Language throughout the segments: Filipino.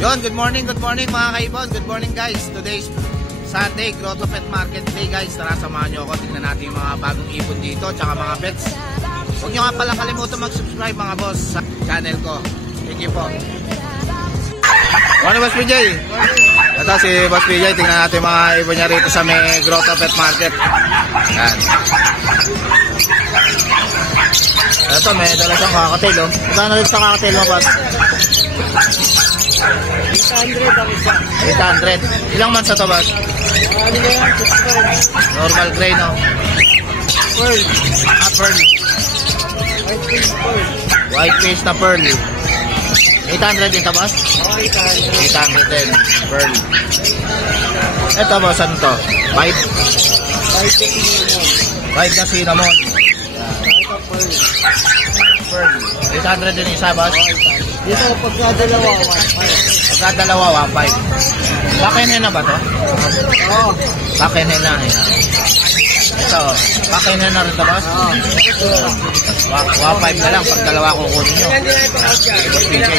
Yon, good morning mga kaibon. Good morning guys. Today's Sunday, Grotto Pet Market Day guys. Tara, samahan nyo ako. Tingnan natin yung mga bagong ibon dito, tsaka mga pets. Huwag nyo nga pala kalimutan mag-subscribe mga boss sa channel ko. Thank you po. Ano Boss PJ? Ito si Boss PJ. Tingnan natin mga ibon niya rito sa may Grotto Pet Market. Yan. Ito, may dala siyang kakatail, oh. Magkano rin sa kakatail mo, boss? 800 ang isa. 800. Ilang months na to, boss? Ano na yan? Normal gray, no? Pearl. Pearl. White face pearl. White face na pearl. 800 din to, boss? 800 800. din. Pearl. Ito, boss, ano to? 5? 5 na cinnamon. Pearl. 800 din isa, boss? Dito, pagkadalawa, 1.5. Pagkadalawa, 1.5. Pakinin na ba to? Oo. Pakinin na. Ito, pakinin na rin to, boss? Oo. 1.5 na lang pag dalawa kukunin nyo. Boss PJ.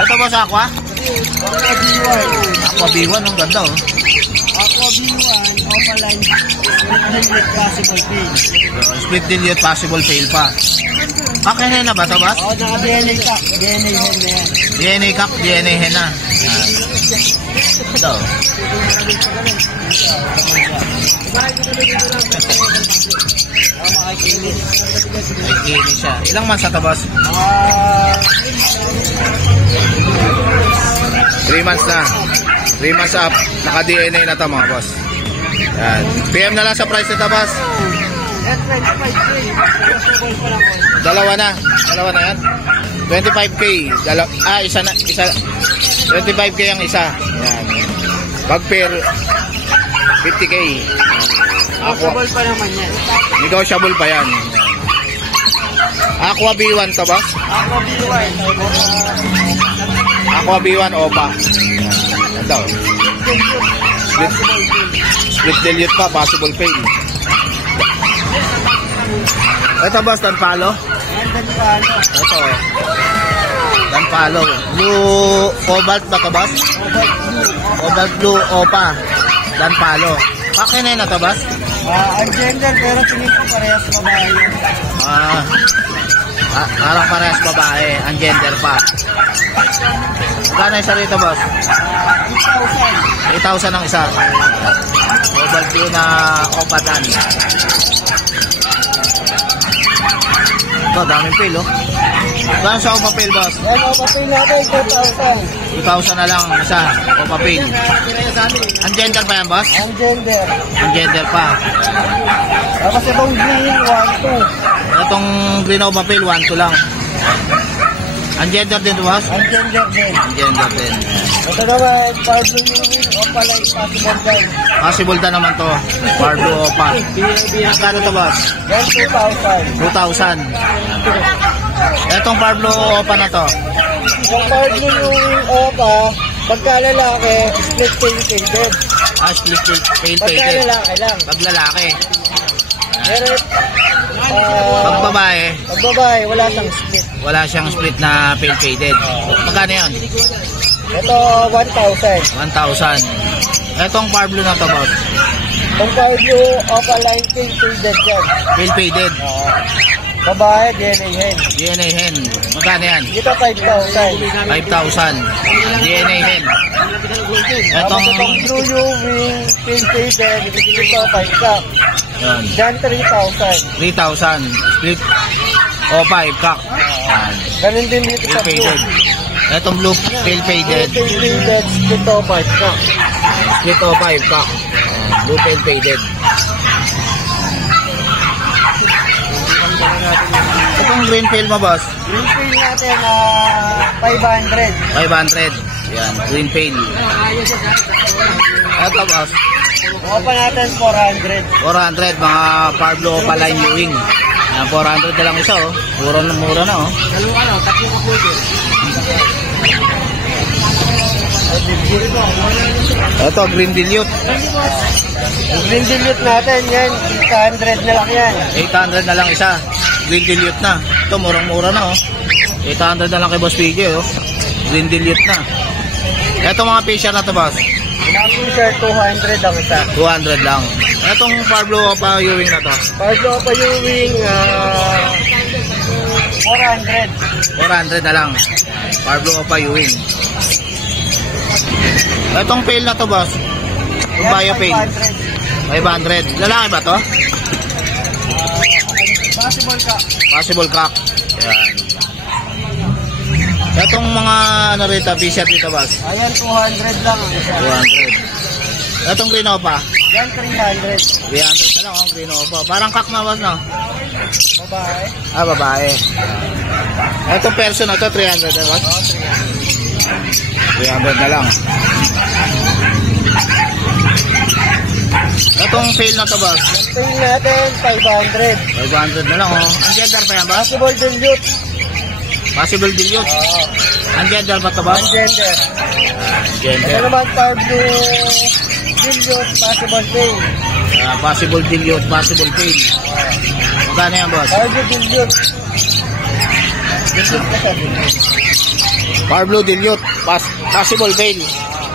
Ito, boss, aqua? Aqua B1. Aqua B1, ang ganda, oh. Aqua B1, Opaline, possible fail. Split dilute, possible fail pa. Pakinin na ba to, boss? Oo, naka-DNA ka. DNA hen na yan. DNA cup, DNA hen na. Ito. Makikinis. May siya. Ilang months na to, boss? 3 months na. 3 months up. Naka-DNA na to, mga boss. Yan. PM na lang sa price nito, boss. Dalawa na yan. 25k. Isa na. 25k ang isa. Yan. Pag pair 50k. Negotiable pa naman yan. Negotiable pa yan. Aqua B1 to, boss? Aqua B1. Aqua B1 Opa. Ito. Split dilute pa, possible fail. Ito, boss, Danpalo? Ito. Danpalo. Blue cobalt ba to, boss? Cobalt blue Opa. Danpalo. Pakinin na to, boss? Ang gender, pero tingin ko parehas babae yan. Parang parehas babae. Ang gender pa. Magkano isa rito, boss? 8,000 ang isa. Cobalt blue na Opa Dan. Ito, daming fail, oh. Gano'n sa Opa fail, boss? Yan, Opa fail natin, 2,000. 2,000 na lang isa. Opa fail. Ang gender pa yan, boss? Ang gender. Ang gender pa. Tapos itong green, 1,2. Itong green Opa fail, 1,2 lang. Ang gender din, boss? Ang gender din. Ang gender din. Ito naman, Pablo Ewing, Opaline, possible dan. Possible na naman to. Bardo Opa. Magkano to, boss? Yan, 2,000. 2,000. Etong Pablo Opa na to. Yung Pablo Ewing, Opa, pagka lalaki, split tail-tailed. Split fail Pagka fated. lalaki lang. Pag lalaki. Pero, Pag babae, pag babae, wala siyang split. wala siyang split na fail faded. Magkano yan? Ito, 1,000. 1,000. Etong Pablo na to, boss. Yung Pablo, Opaline, tail-tailed yan. Fail faded. Babae, DNA hen. DNA hen. Magkano yan? Dito, 5,000. 5,000. DNA hen. Tapos Etong itong Blue Ewing, tail-tailed, dito, 5 ka. yun, Diyan, 3,000. 3,000. Split o 5 cock. Ganun din dito sa Fail blue. faded. Etong blue fail faded. Tail-tailed, dito, 5 ka. Split o 5 cock. Blue fail faded. Itong green fail mo, boss? Green fail natin, 500. 500. Yan, green fail. Ito, boss. Opa natin, 400. 400, mga Pablo Opaline Ewing. Yan, 400 na lang isa, oh. Mura na, oh. Tatlong kapluto. Ito, green dilute. Yung green dilute natin, yan, 800 na lang yan. 800 na lang isa. Green dilute na. Ito, murang-mura na, oh. 800 na lang kay Boss PJ, oh. Green dilute na. Ito mga fisher na to, boss. Mga fisher, 200 ang isa. 200 lang. Itong Pablo Opa Ewing na to. Pablo Opa Ewing, 400. 400 na lang. Pablo Opa Ewing. Itong pail na to, boss. Yung bio pail. 500. Lalaki ba to? Possible ka. Possible cock. Yan. Itong mga ano rito, fisher dito, boss. Ayan, 200 lang ang isa. 200. Itong Green Opa. Yan, 300. 300 na lang, oh, Green Opa. Parang cock na, boss, no? Babae. Ah, babae. Itong person na to, 300 na, boss? 300 na lang. Itong pail na to, boss. Pail natin, 500. 500 na lang, oh. Ang gender pa yan, boss? Possible dilute. Possible dilute. Oo. Ang gender pa to, boss? Gender. Gender. Ito naman, Pablo dilute, possible pail. Possible dilute, possible pail. Magkano yan, boss? Pablo dilute. Dilute ka sa dilute. Pablo dilute, possible pail.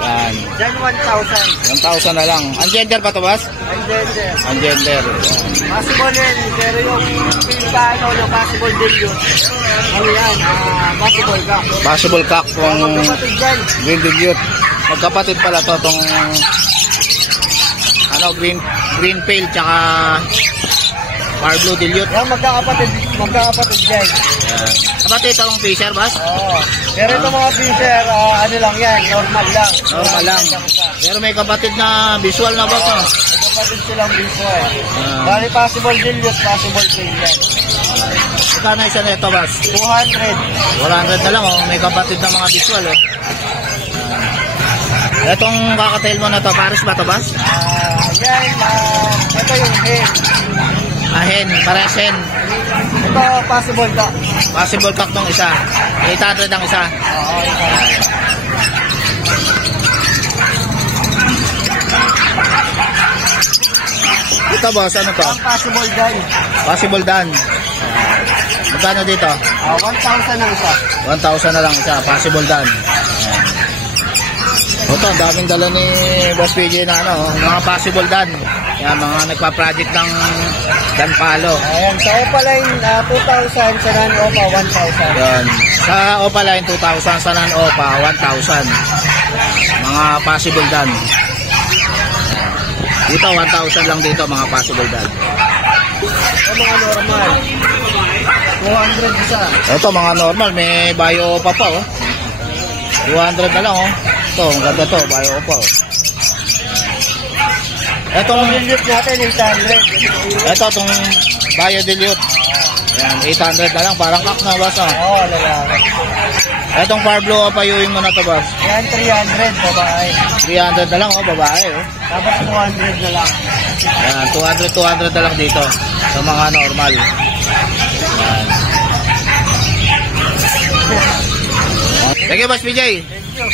Yan. Diyan, 1,000. 1,000 na lang. Ang gender pa to, boss? Ang gender. Ang gender. Possible yan, pero yung pinagkano ng possible dilute, ano yan, possible ka. Possible cock kung Magkapatid dyan. green dilute. Magkapatid pala to tong ano, green pail tsaka Pablo dilute. Yan, magkakapatid dyan. Yan. Kapatid itong fisher, boss? Oo. Pero itong mga fisher, ano lang yan, normal lang. Normal lang. Pero may kapatid na visual na, boss, no? Magkapatid silang visual. Ah. Bali possible dilute, possible pail yan. Magkano isa nito, boss? 200. 100 na lang, oh. May kapatid na mga visual, oh. Itong kakatail mo na to, Paris ba to, boss? Yan, ito yung hen. Hen, pares hen. Ito, possible ka. Possible cock tong isa. 800 ang isa. Oo, ito. Ito, boss, ano to? Ang possible dyan. Possible dan. Magkano dito? 1,000 ang isa. 1,000 na lang isa. Possible dan. Ito, ang daming dala ni Boss PJ na ano, mga possible dan. Yan, mga nagpa-project ng dan palo. Ayan, sa Opaline, 2,000. Sa Non-Opa, 1,000. Yan. Sa Opaline 2,000, sa Non-Opa 1,000. Mga possible dan. Dito 1,000 lang dito mga possible dan. Ito mga normal. 200 isa. Ito mga normal, may bio pa pa, oh. 200 na lang, oh. Ito, ang ganda to, bio pa, oh. Itong Dilute natin, 800. ito, itong bio dilute. Yan, 800 na lang, parang cock na, boss, oh. Oo, lalaki. Itong Pablo Opa Ewing mo na to, boss. Yan, 300, babae. 300 na lang, oh, babae, oh. Tapos 200 na lang. Yan, 200 na lang dito sa mga normal. Yan. Thank you, Boss PJ. Thank you.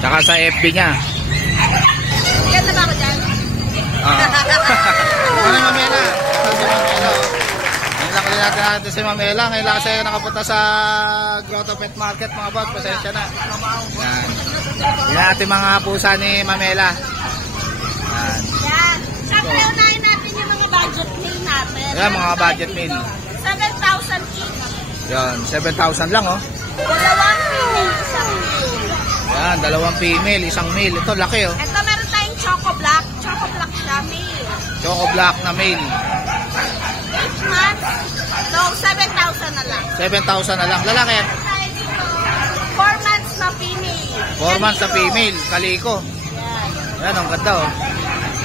Tsaka sa FB niya. Ganda ba ako dyan? Ano yung Mamela? Ngayon lang ulit natin si Mamela. Ngayon lang kasi nakapunta sa Grotto Pet Market, mga boss. Pasensya na. Yan. Yan natin mga pusa ni Mamela. Yan. Yan. Siyempre, unahin natin yung mga budget meal natin. Yan, mga budget meal. 7,000 each. Yan, 7,000 lang, oh. Dalawang female, isang male. Yan, dalawang female, isang male. Ito, laki, oh. Ito, meron tayong Choco Black. Choco Black siya, male. Choco Black na male. 8 months. So, 7,000 na lang. 7,000 na lang. Lalaki yan. 4 months na female. 4 months na female. Kaliko. Yan. Yan, ang ganda, oh.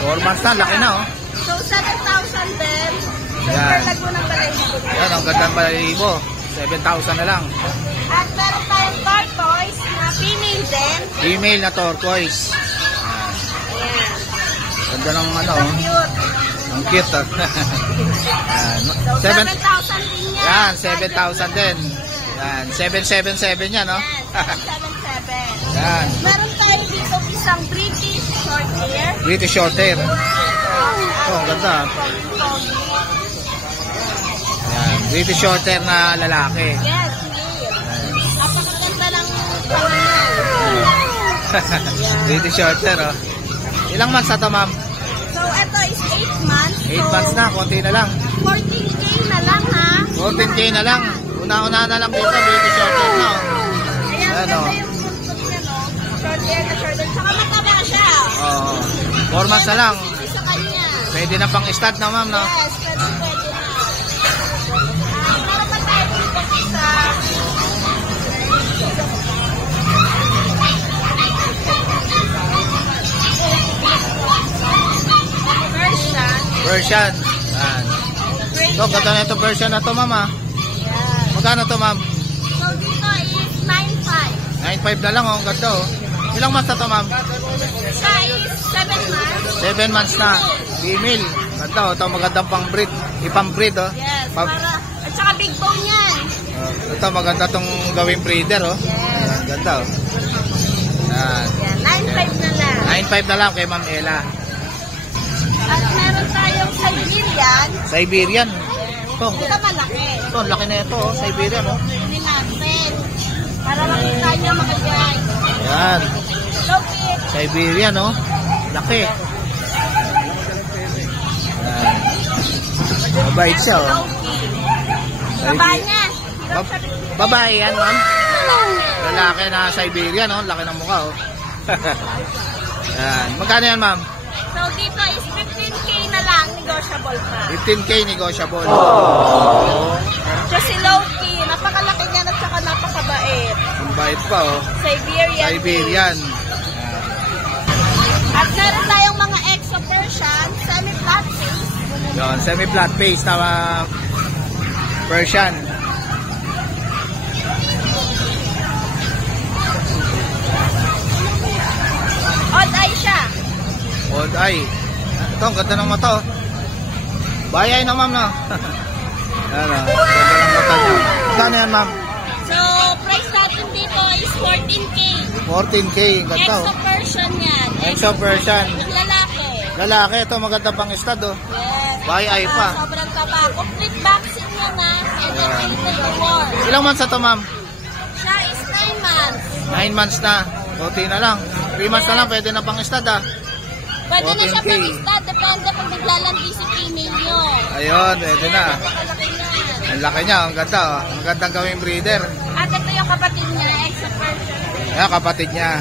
4 months na, laki na, oh. So, 7,000 din. Yan. Super lago ng balayibo. Yan, ang ganda ng balayibo. 7,000 na lang. At meron tayong tortoise na female din. Female na tortoise. Ayan. Ganda ng ano, So oh. cute. Ang cute, oh. Yan. So, 7, 7,000 din yan. yan, 7,000 din. Yan, 777 yan, oh. Yan, 777. Yan. Meron tayo dito isang British short hair. British short hair. Oh, ang ganda. Pogi-pogi. Yan. British Shorthair na lalaki. Yes, male. Napakaganda lang pangalan. British Shorthair, oh. Ilang months na to, ma'am? So, ito is 8 months. 8 months na, konti na lang. 14K na lang, ha? 14K na lang. Una-una na lang dito, British Shorthair na, oh. Ayan, Ano? ganda yung buntot niya, no? Short hair na short hair. Saka mataba siya. Oo. 4 months na lang. Easy sa kanya. Pwede na pang stud na, ma'am, no? Yes, pwede na. Meron pa tayo dito sa... Persian. Yan. So, ganda na ito Persian na to, ma'am, ah. Ayan. Magkano to, ma'am? So, dito is 9.5. 9.5 na lang, oh. Ang ganda, oh. Ilang months na to, ma'am? Siya is 7 months. 7 months na. Female. Ganda, oh. Ito magandang pang-breed. Ipang-breed, oh. Yes, Pag- para... At saka big bone yan. Ito maganda tong gawing breeder, oh. Yes. Ayan, ganda, oh. Yan. Yan, 9.5 na lang. 9.5 na lang kay Ma'am Ella. At meron tayong Siberian. Siberian. Ito, Ito malaki. ito, laki na ito, oh. Siberian, oh. Hindi natin. Para makita nyo mga guys. Yan. Loki. Siberian, oh. Laki. Yan. Mabait siya, oh. Loki. Baba niya. Babae yan, ma'am. Lalaki na Siberian, oh. Laki ng mukha, oh. Yan. Magkano yan, ma'am? So dito is 15K na lang. Negotiable pa. 15K negotiable. Siya si Loki. Napakalaki niya at saka napakabait. Ang bait pa, oh. Siberian. Siberian. At meron tayong mga Exo Persian. Semi-flat face. Yan, semi-flat face na Persian. Odd eye siya. Old eye. Ito, ang ganda ng mata, oh. Bayay na, ma'am, no? Yan, oh. Ganda ng mata niya. Magkano yan, ma'am? So, price natin dito is 14K. 14K. Ang ganda, Exo oh. Persian yan. Exo Persian. Yung lalaki. Lalaki, ito maganda pang stud, oh. Yes. Bayay pa. Sobrang taba. Complete vaccine yan, ha. And then, Ayan. anything more. Ilang months na to, ma'am? Siya is 9 months. 9 months na. Konti na lang. 3 months na lang, pwede na pang stud, ah. Pwede na siya 14K. pang-stud. Depende pag naglalandi si female nyo. Ayun, pwede na. Napakalaki niyan. Ang laki niya, ang ganda, oh. Ang gandang gawing breeder. At ito yung kapatid niya, Exo Persian. Ayan, kapatid niya.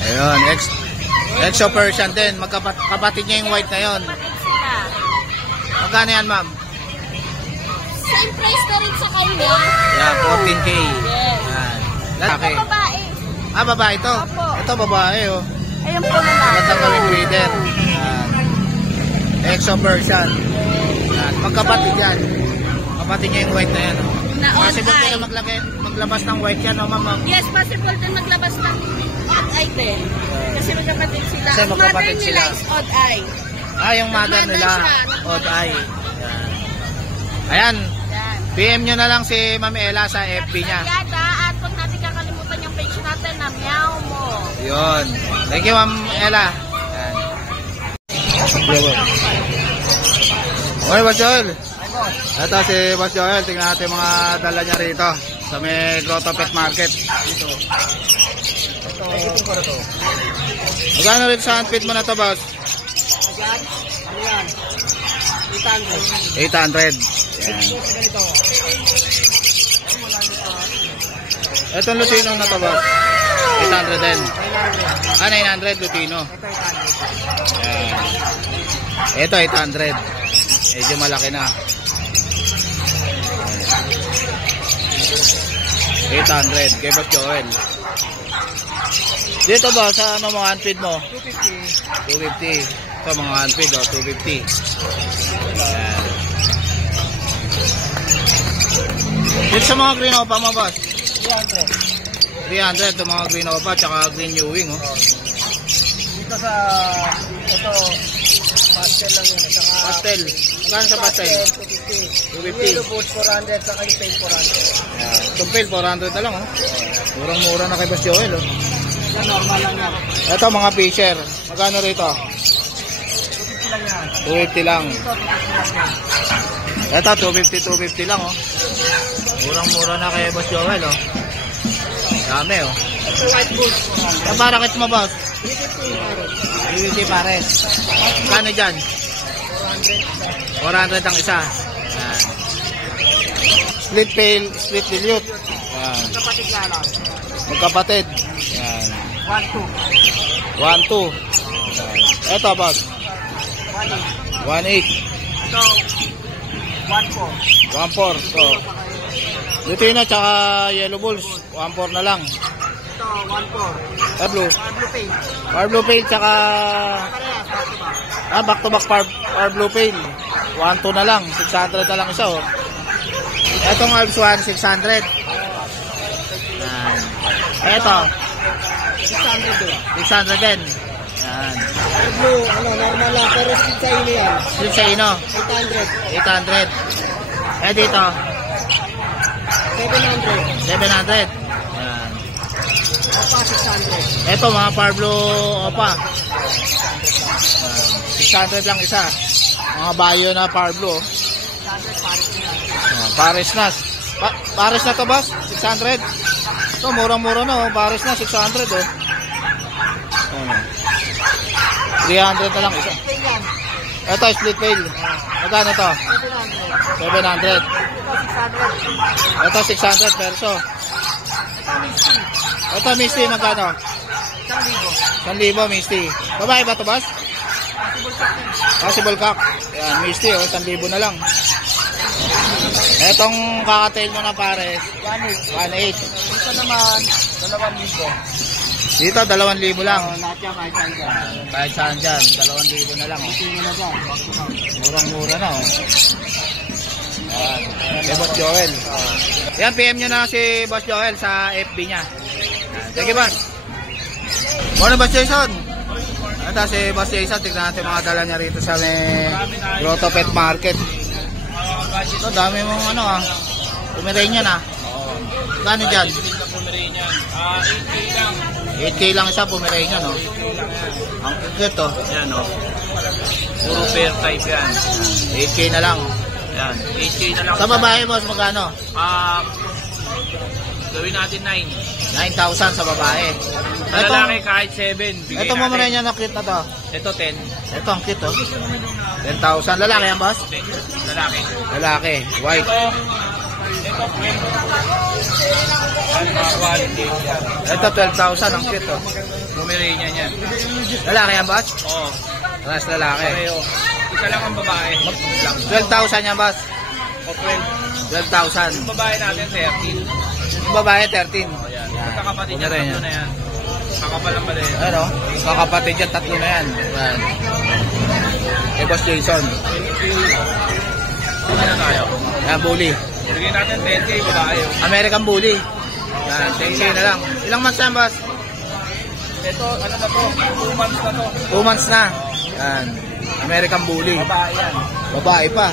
Ayun, Exo Persian din. Kapatid niya yung white na yun. Kapatid sila. Magkano yan, ma'am? Same price na rin sa kanya. Yeah, 14K. Yes. Yan. Lalaki. Ito babae. Ah, babae ito? Opo. Ito babae, oh. Ayun po na lang. Magandang gawing breeder. Yan. Exo Persian. Yan. Magkapatid yan. Kapatid niya yung white na yan, oh. Na odd Possible eye. kaya maglabas ng white yan, oh, ma'am, oh. Yes, possible din maglabas ng odd eye din. Kasi magkapatid sila. Kasi Ang magkapatid mother nila sila. is odd eye. Ah, yung mother Mother nila. siya. Odd eye. Ayan. Yan. PM nyo na lang si Ma'am Ella sa FB niya. Yada, at huwag natin kakalimutan yung page natin na Meow Mo. Yun. Thank you, Ma'am Ella. Ayan. Okay, Boss Joel. Ito si Boss Joel. Tingnan natin yung mga dala niya rito sa may Grotto Pet Market. Magkano rin sa handfeed mo na to, boss? Ayan. Ano yan? 800. 800. Yan. Ganito. Itong Lutino na to, boss? 800 din. 900. Ah, 900 Lutino. Ito 800. Yan. Ito 800. Medyo malaki na. 800 kay Boss Joel. Dito ba sa ano mga handfeed mo? 250. 250. Ito mga handfeed, oh, 250. Yan. Dito sa mga green opa mo, boss? 300. 300 ito mga green opa tsaka green new wing, oh. Dito sa ito pastel lang yun. Saka Pastel. Magkano sa pastel? 250. 250. Yellow boots 400 saka yung paint 400. Yan. Itong pail, 400 na lang, oh. Murang-mura na kay Boss Joel, oh. Ito normal lang yan. Ito mga Fisher. Magkano rito? 250 lang. Ito 250 lang oh. Murang-mura na kay Boss Joel oh. Dami oh. Ito white gold. Ang parakit mo boss? 350 pares. Kano dyan? 400 ang isa. Yan. Split pail, split dilute. Yan. Kapatid na lang. Magkapatid. Yan. 1-2. 1-2. Ito boss. 1.8. 1-8. Ito 1-4. 1.4. So, Lutino tsaka Yellow Bulls. 1.4 na lang. Ito 1-4. Blue. Blue paint. Power Blue Pail tsaka back to back Power Blue Pail. 1.2 na lang. 600 na lang isa oh. Etong Alps 1, 600. Yan. Eto. 600 din. Yan. Blue, normal lang. Pero split sa ino yan. Split sa ino. 800. 800. Dito. 700. 700. Yan. Opa, 600. Eto mga Power Blue Opa. 600 lang isa. Mga bayo na Power Blue. 600 pares na. Pares na. Pares na to boss? 600. Ito murang-mura na oh. Pares na 600 oh. 300 na lang isa. Ito split pail. Magkano to? 700. Ito 600 perso. Ito Misty magkano? 1,000 Misty. Babae ba to boss? Possible cock. Yan Misty oh, 1,000 na lang. Etong kakatail mo na pares, 1.8. Ito naman, 2,000. Dito 2,000 lang. Lahat yan, kahit saan dyan. Kahit saan dyan, 2,000 na lang oh. Tingin na dyan. Murang-mura na oh. Yan. Kay Boss Joel. Yan, PM nyo na si Boss Joel sa FB niya. Sige boss. Morning Boss Jason. Ito si Boss Jason, tignan natin mga dala niya rito sa Grotto Pet Market. Ito, dami mong ano ah. Pomeranian ah. Gano dyan? 8K lang. 8K lang isa, Pomeranian oh. Ang cute oh. Yan o. Puro pair type yan. 8K na lang. Yan. 8K na lang. Sa babae boss, magkano? Gawin natin 9. 9,000 sa babae. Sa lalaki kahit 7. Bigay Ito natin. Pomeranian na cute na to. Ito 10. Ito ang cute oh. 10,000. Lalaki yan boss? Lalaki. Lalaki. White. Ito 12. Ano mga quality? Ito 12,000 ang cute oh. Pomeranian yan. Lalaki yan boss? Oo. Ras lalaki. Pareho. Isa lang ang babae. 12,000 yan boss. O 12. 12,000. Yung babae natin 13. Yung babae 13. Yan. Sa kapatid niya, Pomeranian. tatlo na yan. Kakapal lang pala yan. Ano? Kakapatid yan, tatlo na yan. Yan. Kay Boss Jason. Ano tayo? Yan, bully. Bigyan natin 10K babae. American bully. Yan, 10K na lang. Ilang months na yan, boss? Ito, ano na to? 2 months na to. 2 months na. Yan. American bully. Babae yan. Babae pa.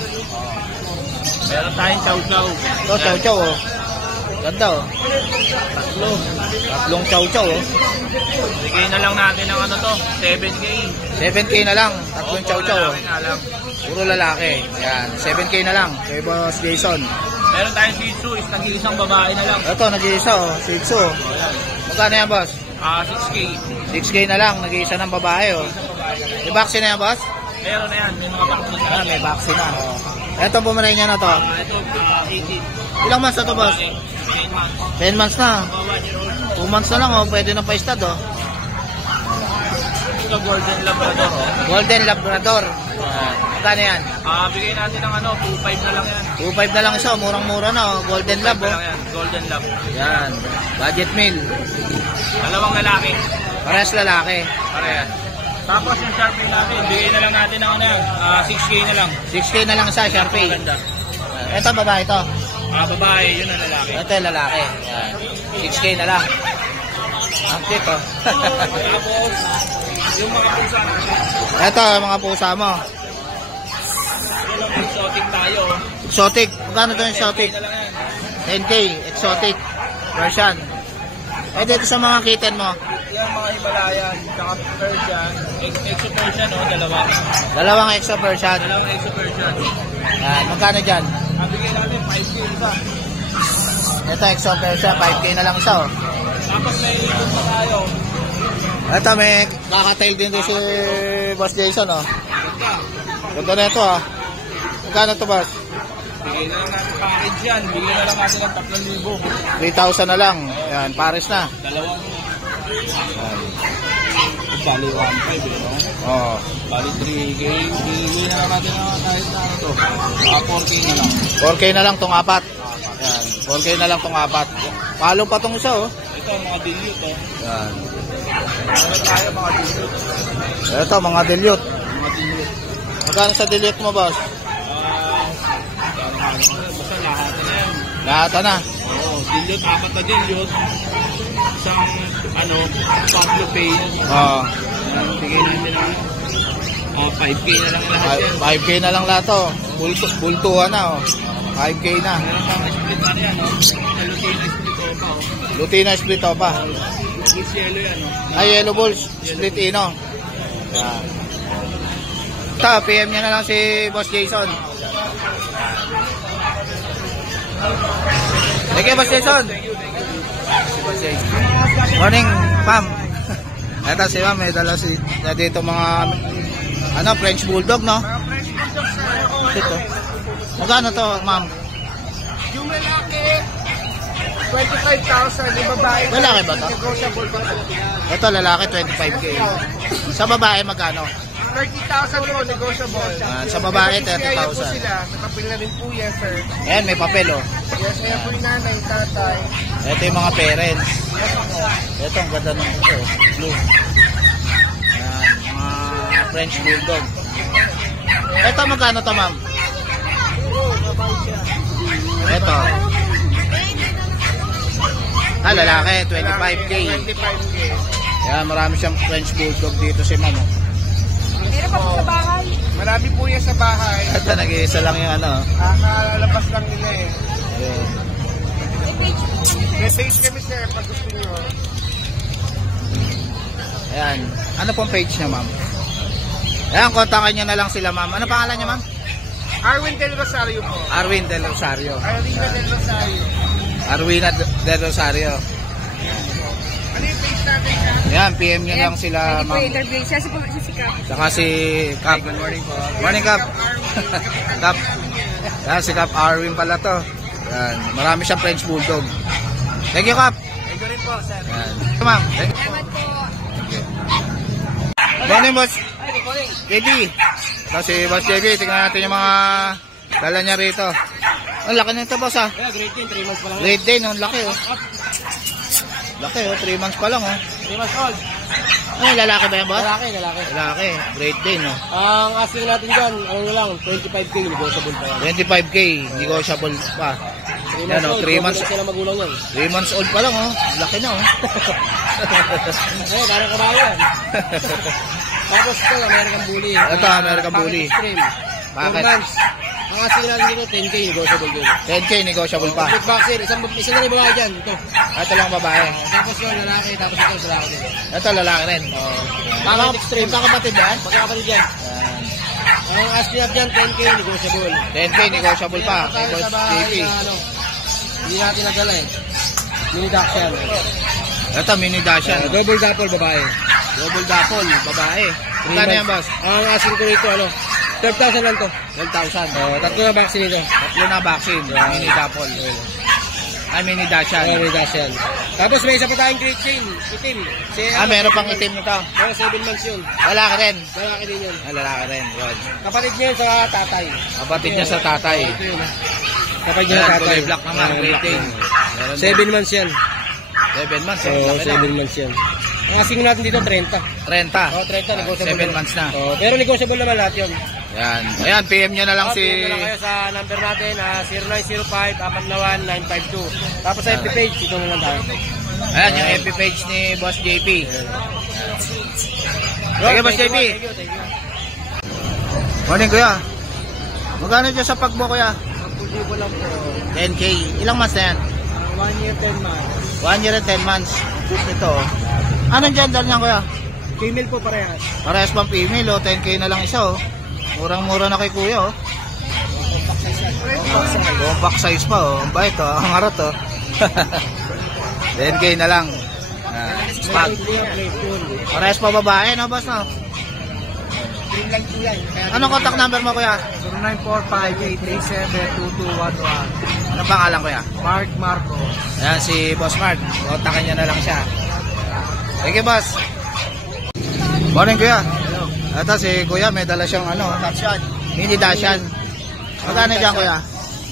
Meron tayong chow-chow. Ito, chow-chow oh. Ganda oh. Tatlong chow-chow oh. Bigay na lang natin ng ano to, 7K. 7K na lang. Tatlong chow-chow oh. Lalaki nga lang. Puro lalaki. Yan, 7K na lang. Kay Boss Jason. Meron tayong Shih Tzu, is nag-iisang babae na lang. Ito, nag-iisa oh. Shih Tzu oh. Magkano yan, boss? 6K. 6K na lang. Nag-iisa ng babae oh. May vaccine na yan, boss? Meron na yan, may mga vaccine na. May vaccine na. Ito Pomeranian na to. Ito, 18. Ilang months na to, boss? 10 months. 10 months na. 1 year old. 2 months na lang oh. Pwede na pa-stud oh. Ito, Golden Labrador. Golden Labrador. Magkano yan? Bigay natin ng ano, 2.5 na lang yan. 2.5 na lang isa. Murang-mura na oh. Golden Lab 2.5 oh. na lang yan, Golden Lab. Yan. Budget meal. Dalawang lalaki. Parehas lalaki. Parehan. Tapos yung Sharpie natin, bigay na lang natin ng ano yan, 6K na lang. 6K na lang isa, Sharpie. Ganda. Ito babae ito. Babae, yun ang lalaki. Ito yung lalaki. Yan. 6K na lang. Ang cute oh. Tapos, yung mga pusa natin. Ito mga pusa mo. Yun ang exotic tayo. Exotic. Magkano ito yung exotic? Na lang yan. 10K. Exotic. Version. Eh dito sa mga kitten mo. Yan mga Himalayan, tsaka Persian. Exo Persian, no? Dalawa. Dalawang exo Persian. Dalawang Exo Persian. Yan, magkano dyan? Nabigay namin 5K isa. Ito, exo Persian, 5K na lang isa, oh. Tapos may ikot pa tayo. Ito, may kakatail din si Boss Jason, oh. Ganda na ito, ah. Magkano ito, boss? Bigay na lang natin package yan. Bigay na lang natin ng 3,000 3,000. na lang. Yan, pares na. Dalawang. Bali 1.5 eh, no? Oo. Bali 3K. Bigay na lang natin ng kahit na ano to. 4K na lang. 4K na lang tong apat. Yan, 4K na lang tong apat. Palo pa tong isa, oh. Ito mga dilute, oh. Yan. Ano tayo mga dilute? Ito, mga dilute. Mga dilute. Magkano sa dilute mo, boss? Basta lahat na yan. Lahat na. Oo, dilute, 4 na dilute. Isang, Pablo Pay. Oo. Bigay natin lang. 5K na lang lahat yan. 5K na lang lahat, oh. Bultuhan na, oh. 5K na. Meron pang split na yan, no? Lutino split pa, oh. Lutino split pa. Bulls yellow yan, no? Ay, yellow balls. Split ino. Yan. Ito, PM nyo na lang si Boss Jason. Thank you, Boss Jason. Si Boss Jason. Morning, ma'am. Ito si ma'am, may dala na dito mga French Bulldog, no? Ito. Magkano to, ma'am? Yung lalaki, 25,000. Yung babae, Lalaki ba to? negotiable ba? Ito, lalaki, 25K. Sa babae, magkano? 30,000 po, negotiable. Sa babae, Kaya po 30,000. sila, nakapil na rin po yan, sir. Ayan, may papel, oh. Yes, kaya po yung nanay, tatay. Ito yung mga parents. Ito, ang ganda ng ito. Blue. Ayan, mga French Bulldog. Ito, magkano to, ma'am? Ito. Lalaki, 25K. 25K. Ayan, marami siyang French Bulldog dito si ma'am. Meron pa po sa bahay. Marami po yan sa bahay. Ito, nag-iisa lang yung Kakalabas lang nila eh. Ayan. May page kami, sir, pag gusto nyo. Ayan. Ano pong page niya, ma'am? Ayan, kontakin niyo na lang sila, ma'am. Ano pangalan niya, ma'am? Arwin Del Rosario po. Arwin Del Rosario. Arwina Del Rosario. Arwina Del Rosario. Ano yung page natin siya? Ayan, PM niyo lang sila, ma'am. Siya si Cap. Saka si Cap. Good morning po. Morning, Cap. Cap. Ayan, si Cap Arwin pala to. Ayan, marami siyang French Bulldog. Thank you, Cap. Thank you rin po, sir. Ayan. Ma'am. Thank you. Salamat po. Morning, boss. Ay, good morning. JB. Ito si Boss JB. Tingnan natin yung mga dala niya rito. Ang laki nito, boss, ha? Yeah, great din, 3 months pa lang. Great day, no? Laki, oh. Laki, oh. 3 months pa lang, oh. 3 months old. Ay, lalaki ba yan, boss? Lalaki. Lalaki. Great day, no? Ang asking natin dyan, ano na lang, 25K, negotiable pa yan. 25K. Negotiable pa. Yan, oh. 3 months. Sila magulang yan. 3 months old pa lang, oh. Laki na, oh. Eh, parang kabayo yan. Tapos ito, American Bully. Ito, American Bully. Extreme. Bakit? 2 months. Ang asking natin dito, 10K, negotiable din. 10K, negotiable pa. Big boxer, isa na rin babae dyan. Ito. Ito lang babae. Tapos yun, lalaki, tapos ito, lalaki din. Ito, lalaki rin. Parang extreme. Magkakapatid yan? Magkakapatid yan. Ang asking natin dyan, 10K, negotiable. 10K, negotiable pa. Tayo Boss sa bahay JP. na ano, hindi natin nagdala eh. Mini duck yan. Ito, mini Dashan. Double dapple babae. Double dapple, babae. Magkano yan, boss? Ang asking ko rito, 12,000 lang to. 12,000. Tatlo na vaccine ito. Tatlo na vaccine. Mini dapple. Ay, mini Dashan. Mini duck yan. Tapos may isa pa tayong great chain. Itim. Meron pang itim nito. 7 months yun. Lalaki rin. Lalaki din yun. Lalaki rin. Yun. Kapatid niya yun sa tatay. Kapatid niya sa tatay. Ito yun. Kapatid niya Yan, sa tatay. kulay black naman. Great day. 7 months yan. 7 months. Oo, Laki na. 7 months yan. Ang asking natin dito, 30. 30. 30, negotiable. 7 months na. Pero negotiable naman lahat yun. Yan. Ayan, PM nyo na lang si... PM na lang kayo sa number natin, 0905-491-952. Tapos sa FB page, ito na lang tayo. Ayan, yung FB page ni Boss JP. Sige, Boss JP. Thank you. Morning, kuya. Magkano dyan sa pagbo, kuya? Pagpulibo lang po. 10K. Ilang months na yan? 1 year, 10 months. 1 year and 10 months. Good nito, oh. Anong gender niyan kuya? Female po parehas. Parehas pang female oh, 10k na lang isa oh. Murang-mura na kay kuya oh. Compact size pa oh. Ang bait oh, ang harot oh. 10k na lang. Spot. Parehas pa babae no boss no? Anong contact number mo kuya? 0945-837-2211. Anong pangalan kuya? Mark Marco. Ayan si Boss Mark. Kontakin niya na lang siya. Thank you boss. Morning kuya. Ito si kuya may dala siyang ano, Dashan. mini Dashan. Magkano dyan kuya?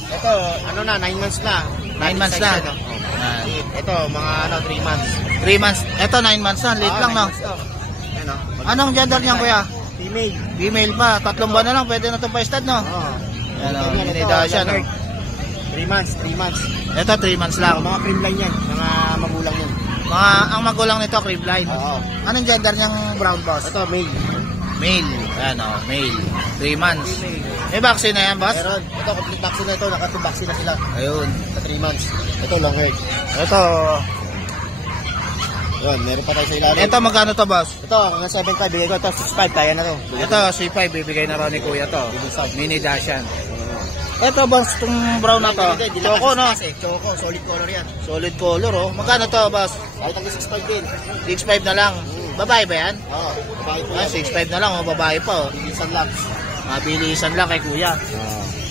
Ito, ano na, 9 months na. 9 months na. Ito, Ayan. ito mga ano, 3 months. 3 months. Ito 9 months na. Late lang no. Ano? Anong gender niyan kuya? Female. Female pa. 3 buwan na lang. Pwede na itong pa-stud no? Oo. Ayan o. Mini Dashan no? 3 months, 3 months. Ito 3 months lang. Mga cream line yan, mga magulang yan. Ang magulang nito cream line. Oo. Anong gender niyang brown boss? Ito, male. Male. Ayan o. Male. 3 months. May vaccine na yan boss? Meron, ito, complete vaccine na ito. Naka-2 vaccine na sila Ayun. sa 3 months. Ito, long haired. Ito. Yun, meron pa tayo sa ilalim. Ito magkano to boss? Ito, hanggang 7.5, bigay ko ito, 6.5, kaya na to. Ito, C5, bibigay na raw ni kuya to. Mini Dashan. Ito, boss, itong brown na to. Choco, no? Choco, solid color yan. Solid color, oh. Magkano to, boss? Kahit hanggang 6.5 din. 6.5 na lang. Babae ba yan? Oo, babae po Ah, yan. 6.5 na lang, oh. Babae pa, oh. Isang laps. Mabilisan lang kay kuya.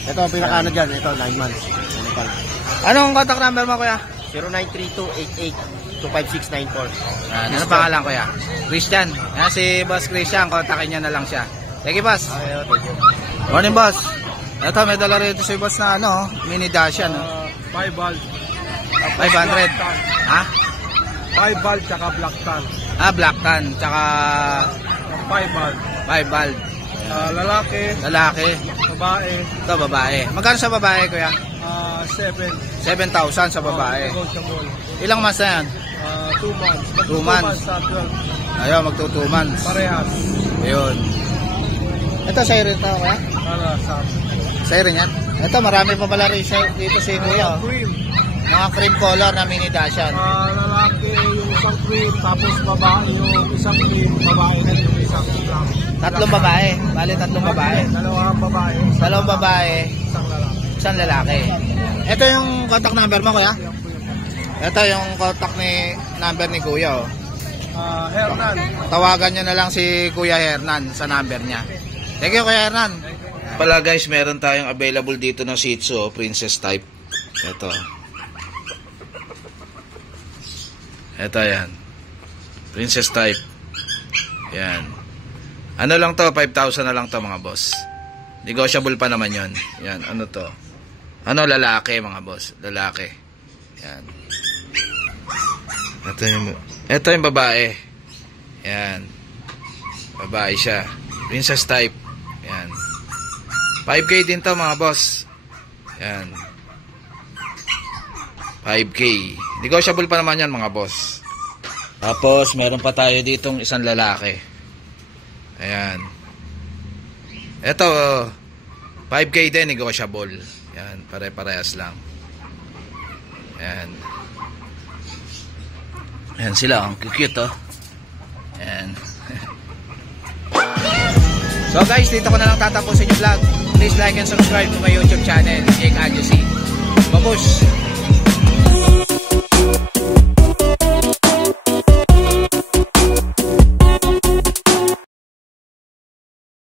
Ito, ang pinaka-ano dyan, ito, 9 months. Anong contact number mo, kuya? 0932-88-25694. Ano pangalan, kuya? Christian. Yan, si boss Christian. Kontakin niya na lang siya. Thank you, boss. Morning, boss. Ito, may dala rito si boss na ano, mini Dashan. 5 bulb. 500. Ha? 5 bulb, tsaka black tan. Ah, black tan. Tsaka 5 bulb. 5 bulb. Lalaki, Lalaki. babae, Ito, babae. Magkano sa babae, kuya? 7. 7,000 sa babae. Negotiable. Ilang months na yan? 2 months. 2 months. Sa 12. Ayun, magto 2 months. Parehas. Ayun. Ito, sa'yo rin ito, kuya? Sa Sa'yo rin yan? Ito, marami pa pala rin dito si kuya. Oh. cream. Mga cream color na mini Dashan. Lalaki yung isang cream, tapos babae yung isang cream, babae na yung isang black. 3 babae. Bali, 3 babae. Dalawang babae. 2 babae, Isang lalaki. 1 lalaki. Ito yung contact number mo, kuya? Ito yung contact number ni kuya. Oh. Hernan. Tawagan nyo na lang si Kuya Hernan sa number niya. Thank you, Kuya Hernan. Pala guys, meron tayong available dito na Shih Tzu, princess type. Ito. Ito yan. Princess type. Yan. Ano lang to, 5,000 na lang to mga boss. Negotiable pa naman yon. Yan, ano to? Ano, lalaki mga boss. Lalaki. Yan. Ito yung babae. Yan. Babae siya. Princess type. Yan. 5K din to mga boss. Yan. 5K. Negotiable pa naman yan mga boss. Tapos meron pa tayo ditong isang lalaki. Ayan. Ito 5K din negotiable. Yan, pare-parehas lang. Ayan. Ayan sila, ang cute oh. Ayan. So guys, dito ko na lang tatapusin yung vlog. Please like and subscribe to my YouTube channel, Jake Adjusi. Babush!